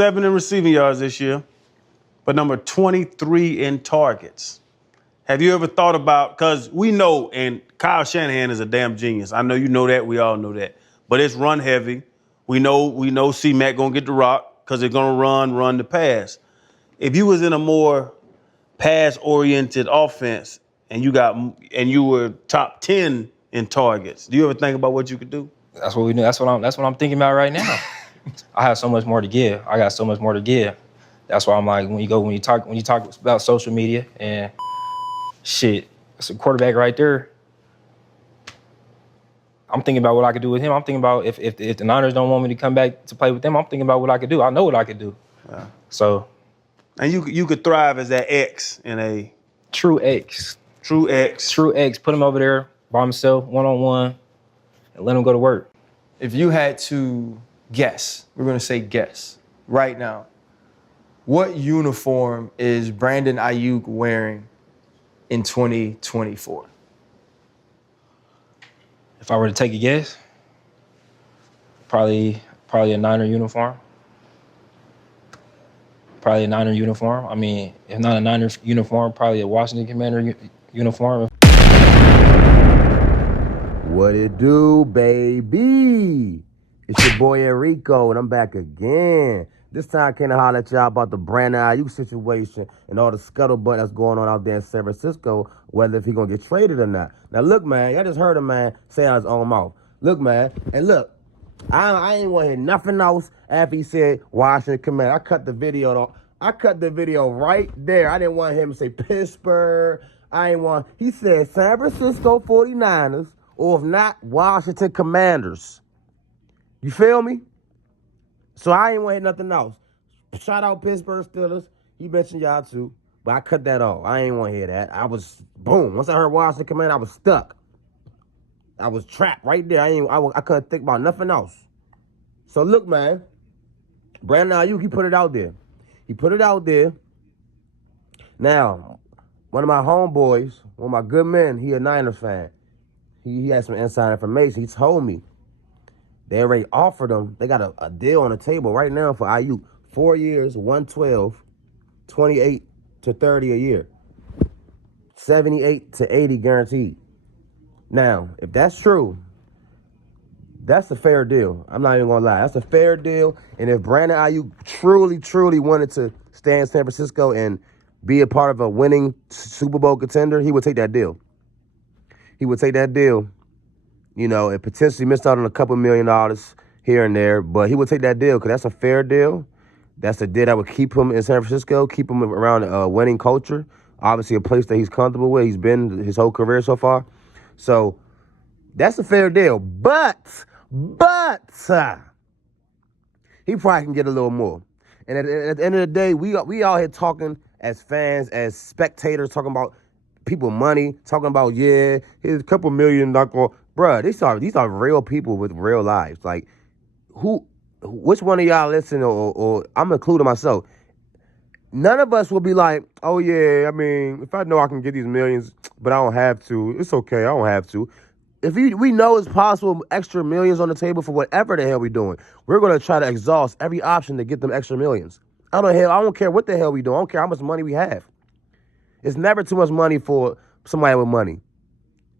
7 in receiving yards this year, but number 23 in targets. Have you ever thought about, because we know, and Kyle Shanahan is a damn genius. I know you know that. We all know that. But it's run heavy. We know C-Mac going to get the rock because they're going to run the pass. If you was in a more pass-oriented offense and you were top 10 in targets, do you ever think about what you could do? That's what we do. That's what I'm thinking about right now. I have so much more to give. I got so much more to give. That's why I'm like, when you talk about social media and shit, it's a quarterback right there. I'm thinking about what I could do with him. I'm thinking about if the Niners don't want me to come back to play with them, I'm thinking about what I could do. I know what I could do. Yeah. So. And you could thrive as that X in a true X. True X. True X. Put him over there by himself, one-on-one, and let him go to work. If you had to guess, we're going to say guess, right now, what uniform is Brandon AIYUK wearing in 2024? If I were to take a guess, probably a Niner uniform. Probably a Niner uniform. I mean, if not a Niner uniform, probably a Washington Commander uniform. What it do, baby? It's your boy Enrico, and I'm back again. This time I came to holler at y'all about the Brandon AIYUK situation and all the scuttlebutt that's going on out there in San Francisco, whether if he gonna get traded or not. Now look, man, y'all just heard a man say out his own mouth. Look, man, and look, I ain't want to hear nothing else after he said Washington Commander. I cut the video though. I cut the video right there. I didn't want him to say Pittsburgh. He said San Francisco 49ers, or if not, Washington Commanders. You feel me? So I ain't want to hear nothing else. Shout out Pittsburgh Steelers. He mentioned y'all too. But I cut that off. I ain't want to hear that. I was, boom. Once I heard Washington Commander, I was stuck. I was trapped right there. I couldn't think about nothing else. So look, man. Brandon AIYUK, he put it out there. Now, one of my homeboys, one of my good men, he a Niners fan. He had some inside information. He told me they already offered him. They got a deal on the table right now for AIYUK. 4 years, 112, 28 to 30 a year. 78 to 80 guaranteed. Now, if that's true, that's a fair deal. I'm not even gonna lie. That's a fair deal. And if Brandon AIYUK truly wanted to stay in San Francisco and be a part of a winning Super Bowl contender, he would take that deal. He would take that deal, you know, and potentially missed out on a couple $1 million here and there, but he would take that deal because that's a fair deal. That's a deal that would keep him in San Francisco, keep him around a winning culture. Obviously a place that he's comfortable with. He's been his whole career so far. So that's a fair deal. But he probably can get a little more. And at the end of the day, we out here talking as fans, as spectators, talking about people money, talking about, yeah, here's a couple million, bruh, these are real people with real lives. Like, which one of y'all listen, or I'm including myself, none of us will be like, oh yeah, I mean, if I know I can get these millions, but I don't have to, it's okay, I don't have to. If we know it's possible, extra millions on the table for whatever the hell we're doing, we're going to try to exhaust every option to get them extra millions. I don't care what the hell we do. I don't care how much money we have. It's never too much money for somebody with money.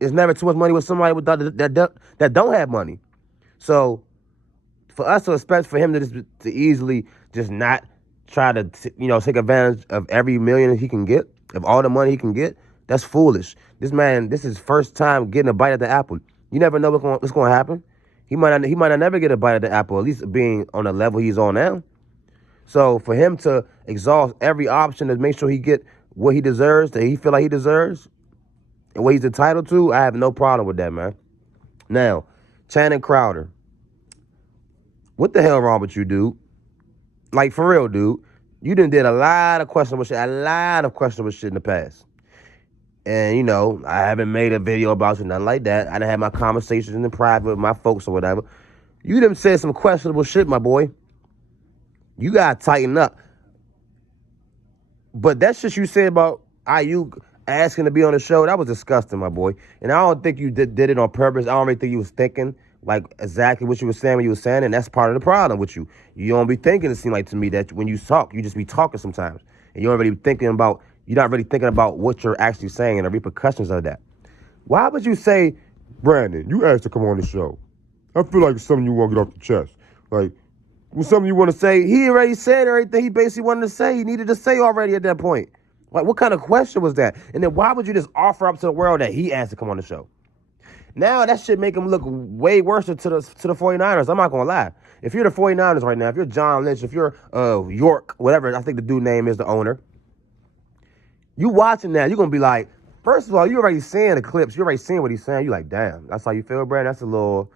It's never too much money with somebody that don't have money. So for us to expect for him to easily just not try to, take advantage of every million he can get, of all the money he can get, that's foolish. This man, this is his first time getting a bite at the apple. You never know what's going to happen. He might not never get a bite at the apple, at least being on the level he's on now. So for him to exhaust every option to make sure he get what he deserves, that he feel like he deserves, and what he's entitled to, I have no problem with that, man. Now, Channing Crowder. What the hell wrong with you, dude? Like, for real, dude. You done did a lot of questionable shit in the past. And, I haven't made a video about you, nothing like that. I done had my conversations in the private with my folks or whatever. You done said some questionable shit, my boy. You got to tighten up. But that shit you said about AIYUK asking to be on the show, that was disgusting, my boy. And I don't think you did it on purpose. I don't really think you was thinking like exactly what you were saying when you were saying, and that's part of the problem with you. You don't be thinking. It seems like to me that when you talk, you just be talking sometimes, and you don't really thinking about. You're not really thinking about what you're actually saying and the repercussions of that. Why would you say, Brandon, you asked to come on the show? I feel like it's something you want to get off the chest. Like, was something you want to say? He already said everything he basically wanted to say. He needed to say already at that point. Like, what kind of question was that? And then why would you just offer up to the world that he asked to come on the show? Now that should make him look way worse to the 49ers. I'm not going to lie. If you're the 49ers right now, if you're John Lynch, if you're York, whatever, I think the dude name is the owner, you watching that, you're going to be like, first of all, you already seeing the clips. You already seeing what he's saying. You like, damn, that's how you feel, Brandon? That's a little,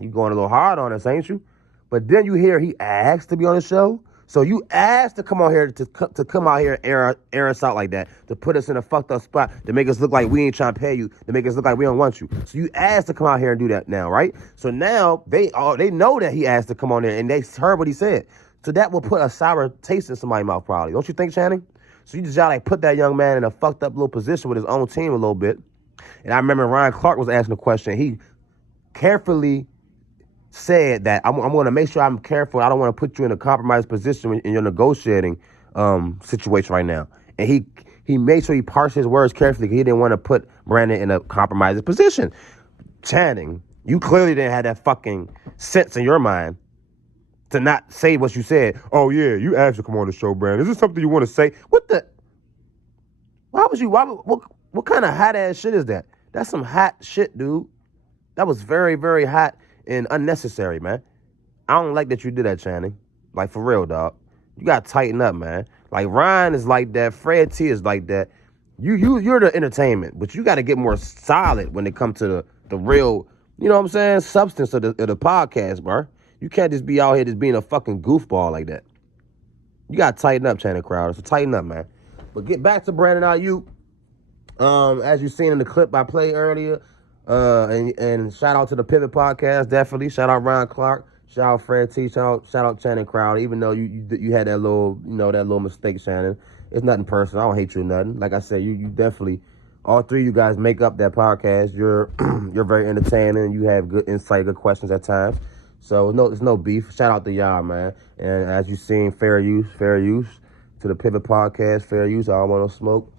you going a little hard on us, ain't you? But then you hear he asked to be on the show. So you asked to come on here to come out here and air us out like that, to put us in a fucked up spot, to make us look like we ain't trying to pay you, to make us look like we don't want you. So you asked to come out here and do that now, right? So now they know that he asked to come on there and they heard what he said. So that will put a sour taste in somebody's mouth probably. Don't you think, Channing? So you just gotta like put that young man in a fucked up little position with his own team a little bit. And I remember Ryan Clark was asking a question. He carefully said that I'm going to make sure I'm careful. I don't want to put you in a compromised position in your negotiating situation right now. And he made sure he parsed his words carefully because he didn't want to put Brandon in a compromising position. Channing, you clearly didn't have that fucking sense in your mind to not say what you said. Oh, yeah, you asked to come on the show, Brandon. Is this something you want to say? What the? What kind of hot-ass shit is that? That's some hot shit, dude. That was very, very hot and unnecessary, man. I don't like that you did that, Channing. Like, for real, dog. You got to tighten up, man. Like, Ryan is like that. Fred T is like that. You're the entertainment, but you got to get more solid when it comes to the real, you know what I'm saying, substance of the podcast, bro. You can't just be out here just being a fucking goofball like that. You got to tighten up, Channing Crowder. So tighten up, man. But get back to Brandon Ayuk. As you seen in the clip I played earlier, and shout out to the Pivot Podcast, definitely. Shout out Ryan Clark. Shout out Fred T. Shout out Channing Crowder. Even though you had that little, that little mistake, Shannon. It's nothing personal. I don't hate you or nothing. Like I said, you definitely, all three of you guys make up that podcast. You're you're very entertaining. You have good insight, good questions at times. So it's no beef. Shout out to y'all, man. And as you seen, fair use to the Pivot Podcast, fair use. I don't want no smoke.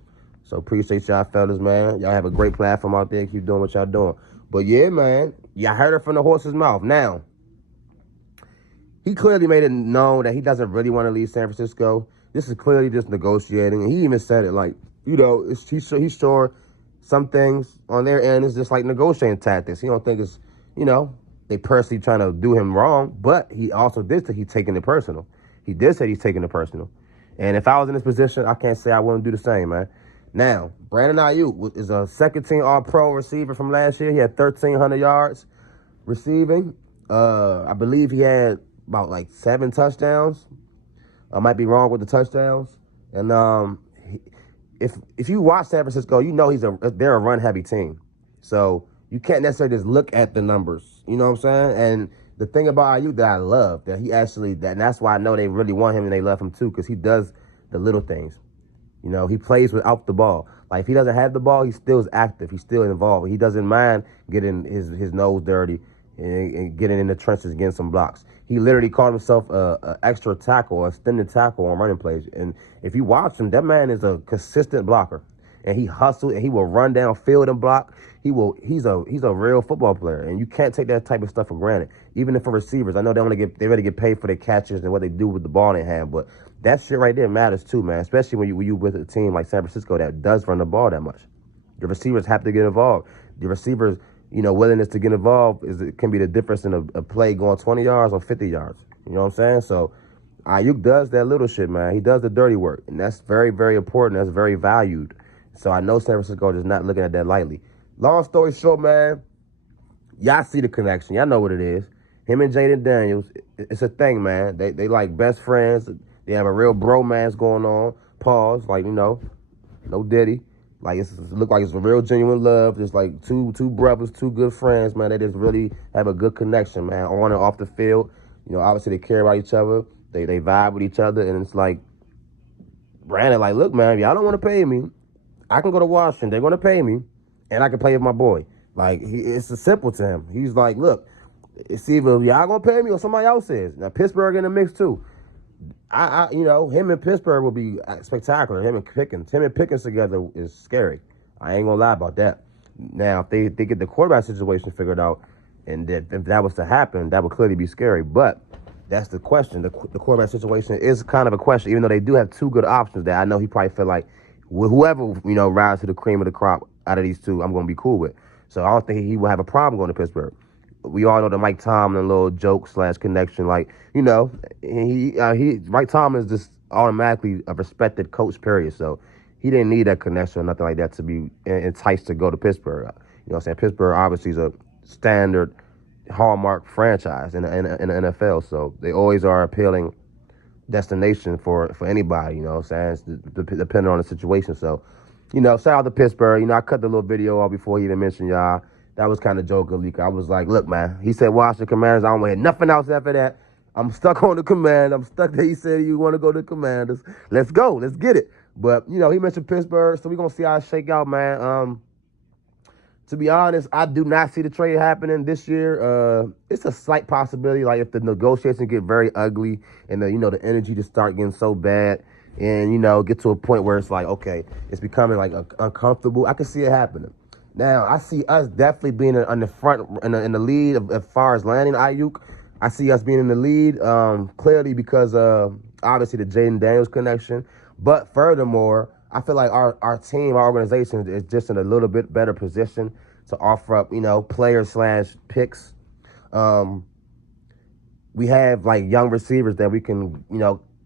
So appreciate y'all fellas, man. Y'all have a great platform out there. Keep doing what y'all doing. But yeah, man, y'all heard it from the horse's mouth. Now, he clearly made it known that he doesn't really want to leave San Francisco. This is clearly just negotiating. And he even said it like, he's sure some things on their end is just like negotiating tactics. He don't think it's, they personally trying to do him wrong. But he also did say he's taking it personal. He did say he's taking it personal. And if I was in this position, I can't say I wouldn't do the same, man. Now, Brandon Ayuk is a second-team All-Pro receiver from last year. He had 1,300 yards receiving. I believe he had about like 7 touchdowns. I might be wrong with the touchdowns. And if you watch San Francisco, you know they're a run-heavy team. So you can't necessarily just look at the numbers. You know what I'm saying? And the thing about Ayuk that I love, that he actually, and that's why I know they really want him and they love him too, because he does the little things. He plays without the ball. Like, if he doesn't have the ball, he still is active. He's still involved. He doesn't mind getting his nose dirty and getting in the trenches, getting some blocks. He literally called himself an extra tackle, a extended tackle on running plays. And if you watch him, that man is a consistent blocker. And he hustles and he will run down field and block. He's a real football player. And you can't take that type of stuff for granted. Even for receivers. I know they really get paid for their catches and what they do with the ball in their hand, but that shit right there matters too, man. Especially when you with a team like San Francisco that does run the ball that much. The receivers have to get involved. The receivers, willingness to get involved can be the difference in a play going 20 yards or 50 yards. You know what I'm saying? So Ayuk does that little shit, man. He does the dirty work, and that's very, very important. That's very valued. So I know San Francisco is not looking at that lightly. Long story short, man, y'all see the connection. Y'all know what it is. Him and Jaden Daniels, it's a thing, man. They like best friends. They have a real bromance going on. Pause, like, no Diddy. Like, it look like it's a real genuine love. Just like two brothers, two good friends, man. They just really have a good connection, man, on and off the field. Obviously they care about each other. They vibe with each other, and it's like, Brandon, like, look, man, if y'all don't want to pay me, I can go to Washington. They're going to pay me, and I can play with my boy. Like, it's simple to him. He's like, look, It's either y'all gonna pay me or somebody else is. Now Pittsburgh in the mix too. Him and Pittsburgh will be spectacular. Him and Pickens together is scary. I ain't gonna lie about that. Now, if they get the quarterback situation figured out, and that if that was to happen, that would clearly be scary. But that's the question. The quarterback situation is kind of a question, even though they do have two good options. That I know he probably feel like whoever rise to the cream of the crop out of these two, I'm gonna be cool with. So I don't think he will have a problem going to Pittsburgh. We all know the Mike Tomlin little joke / connection. Like, Mike Tomlin is just automatically a respected coach, period. So he didn't need that connection or nothing like that to be enticed to go to Pittsburgh. You know what I'm saying? Pittsburgh obviously is a standard hallmark franchise in the NFL. So they always are appealing destination for anybody, you know what I'm saying? It's depending on the situation. So, shout out to Pittsburgh. I cut the little video off before he even mentioned y'all. That was kind of joke-a-leak. I was like, look, man, he said Washington Commanders. I don't want to hear nothing else after that. I'm stuck on the command. I'm stuck there. He said you want to go to the Commanders. Let's go. Let's get it. But, he mentioned Pittsburgh, so we're going to see how it shake out, man. To be honest, I do not see the trade happening this year. It's a slight possibility, like if the negotiations get very ugly and the energy just start getting so bad and, get to a point where it's like, okay, it's becoming like uncomfortable. I can see it happening. Now, I see us definitely being on the front, in the lead as far as landing AIYUK. I see us being in the lead, clearly because obviously the Jaden Daniels connection. But furthermore, I feel like our team, our organization is just in a little bit better position to offer up, players / picks. We have like young receivers that we can,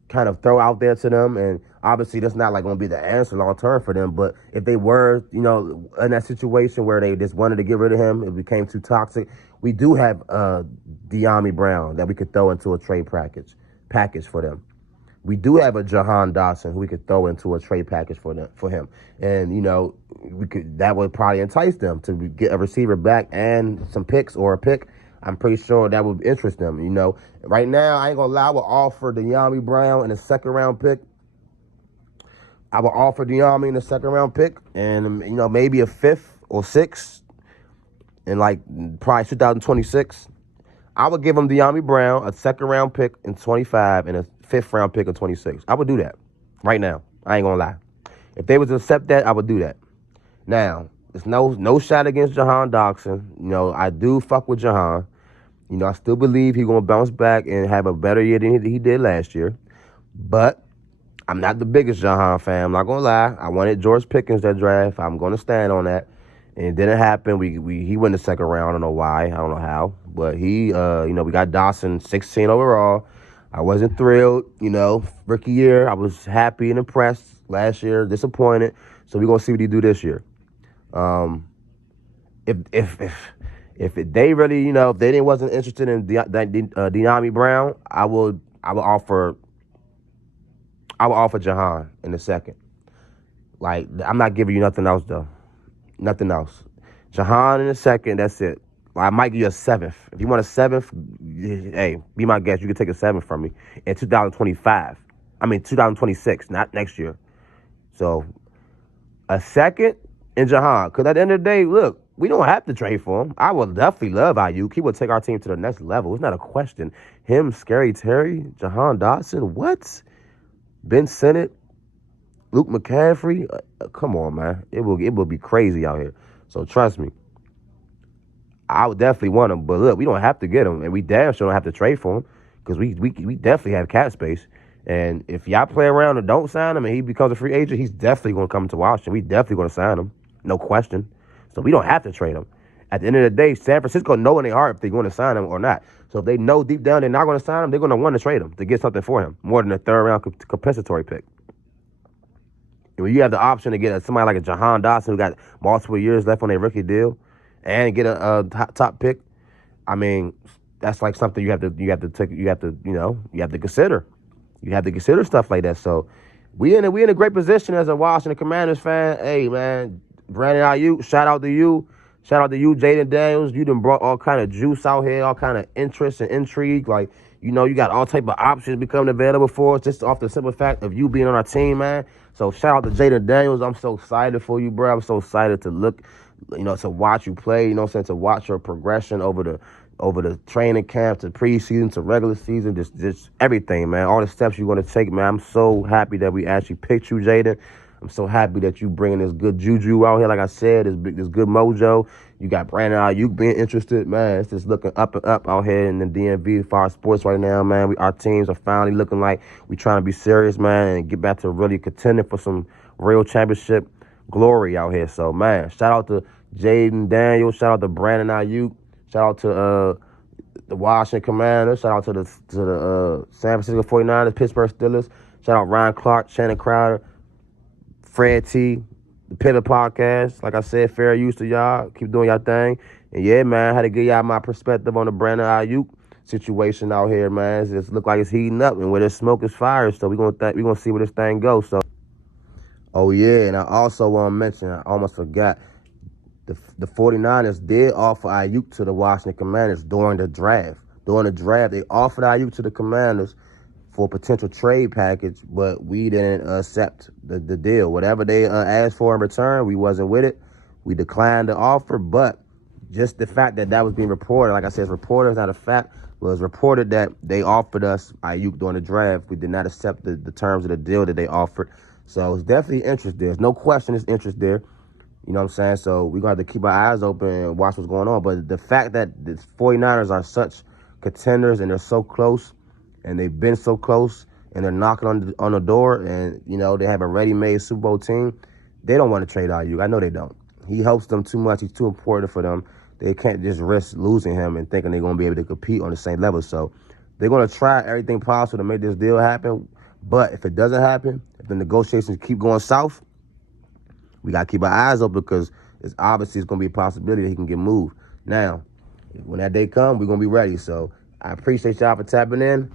kind of throw out there to them. And obviously that's not like going to be the answer long term for them. But if they were, in that situation where they just wanted to get rid of him, it became too toxic. We do have De'Ami Brown that we could throw into a trade package for them. We do have a Jahan Dotson who we could throw into a trade package for him. And, that would probably entice them to get a receiver back and some picks or a pick. I'm pretty sure that would interest them. Right now, I ain't going to lie, I would offer De'Ami Brown in a second-round pick. I would offer De'Ami in a second-round pick and, maybe a fifth or sixth in, probably 2026. I would give him De'Ami Brown, a second-round pick in 25 and a fifth-round pick in 26. I would do that right now. I ain't going to lie. If they was to accept that, I would do that. Now, there's no shot against Jahan Dotson. I do fuck with Jahan. I still believe he's going to bounce back and have a better year than he did last year. But I'm not the biggest Jahan fan. I'm not going to lie. I wanted George Pickens that draft. I'm going to stand on that. And it didn't happen. He went in the second round. I don't know why. I don't know how. But we got Dawson 16 overall. I wasn't thrilled, rookie year. I was happy and impressed. Last year, disappointed. So we're going to see what he do this year. If they really, if they wasn't interested in De'Ami Brown, I would offer Jahan in a second. Like, I'm not giving you nothing else though. Nothing else. Jahan in a second, that's it. I might give you a seventh. If you want a seventh, hey, be my guest. You can take a seventh from me in 2026, not next year. So, a second in Jahan. Because at the end of the day, look, we don't have to trade for him. I would definitely love AIYUK. He would take our team to the next level. It's not a question. Him, Scary Terry, Jahan Dotson, what? Ben Sinnott, Luke McCaffrey. Come on, man. It will be crazy out here. So trust me. I would definitely want him. But look, we don't have to get him. And we damn sure don't have to trade for him. Because we definitely have cap space. And if y'all play around and don't sign him and he becomes a free agent, he's definitely going to come to Washington. We definitely going to sign him. No question. So we don't have to trade him. At the end of the day, San Francisco know in their heart if they're going to sign him or not. So if they know deep down they're not going to sign him, they're going to want to trade him to get something for him, more than a third-round compensatory pick. And when you have the option to get somebody like a Jahan Dotson who got multiple years left on their rookie deal and get a top pick, I mean, that's like something you have to consider. You have to consider stuff like that. So we in a great position as a Washington Commanders fan. Hey, man, Brandon AIYUK, shout out to you. Shout out to you, Jaden Daniels. You done brought all kind of juice out here, all kind of interest and intrigue. Like, you got all type of options becoming available for us just off the simple fact of you being on our team, man. So shout out to Jaden Daniels. I'm so excited for you, bro. I'm so excited to look, to watch you play, to watch your progression over over the training camp to preseason to regular season, just everything, man. All the steps you're going to take, man. I'm so happy that we actually picked you, Jaden. I'm so happy that you bringing this good juju out here. Like I said, this good mojo. You got Brandon AIYUK being interested, man. It's just looking up and up out here in the DMV for our sports right now, man. Our teams are finally looking like we trying to be serious, man, and get back to really contending for some real championship glory out here. So, man, shout out to Jaden Daniels. Shout out to Brandon AIYUK. Shout out to the Washington Commanders. Shout out to the San Francisco 49ers, Pittsburgh Steelers. Shout out Ryan Clark, Shannon Crowder, Fred T, the Pivot Podcast. Like I said, fair use to y'all. Keep doing y'all thing. And yeah, man, I had to give y'all my perspective on the Brandon AIYUK situation out here, man. It just look like it's heating up, and where there's smoke is fire. So we're gonna see where this thing goes. So, oh yeah, and I also want to mention, I almost forgot, the 49ers did offer AIYUK to the Washington Commanders during the draft. During the draft, they offered AIYUK to the Commanders for a potential trade package, but we didn't accept the deal. Whatever they asked for in return, we wasn't with it. We declined the offer, but just the fact that was being reported, like I said, it's reported, it's not a fact, was reported that they offered us AIYUK during the draft. We did not accept the terms of the deal that they offered. So it's definitely interest there. There's no question it's interest there. You know what I'm saying? So we're going to have to keep our eyes open and watch what's going on. But the fact that the 49ers are such contenders and they're so close, and they've been so close, and they're knocking on the door, and, you know, they have a ready-made Super Bowl team, they don't want to trade AIYUK. I know they don't. He helps them too much. He's too important for them. They can't just risk losing him and thinking they're going to be able to compete on the same level. So they're going to try everything possible to make this deal happen. But if it doesn't happen, if the negotiations keep going south, we got to keep our eyes open, because it's obviously going to be a possibility that he can get moved. Now, when that day comes, we're going to be ready. So I appreciate y'all for tapping in.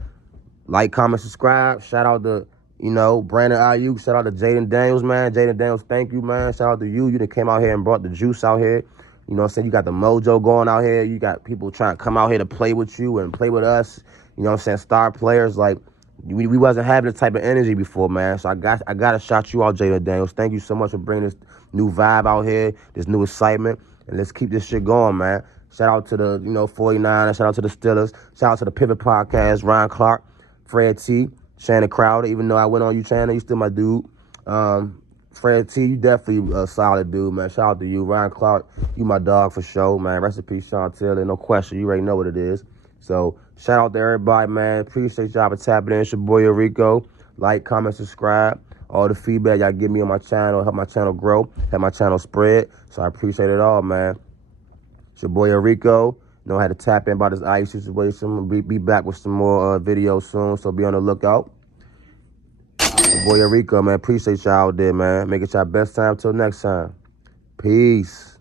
Like, comment, subscribe. Shout out to, Brandon AIYUK. Shout out to Jaden Daniels, man. Jaden Daniels, thank you, man. Shout out to you. You done came out here and brought the juice out here. You know what I'm saying? You got the mojo going out here. You got people trying to come out here to play with you and play with us. You know what I'm saying? Star players. Like, we wasn't having this type of energy before, man. So I got to shout you out, Jaden Daniels. Thank you so much for bringing this new vibe out here, this new excitement. And let's keep this shit going, man. Shout out to the, 49ers. Shout out to the Steelers. Shout out to the Pivot Podcast, Ryan Clark, Fred T, Shannon Crowder. Even though I went on you channel, you still my dude. Fred T, you definitely a solid dude, man. Shout out to you. Ryan Clark, you my dog for sure, man. Rest in peace, Sean Taylor. No question. You already know what it is. So shout out to everybody, man. Appreciate y'all for tapping in. It's your boy Rico. Like, comment, subscribe. All the feedback y'all give me on my channel, help my channel grow, help my channel spread. So I appreciate it all, man. It's your boy Rico. Know how to tap in about this IU situation. Be back with some more videos soon, so be on the lookout. Your boy Rico, man. Appreciate y'all out there, man. Make it y'all best time till next time. Peace.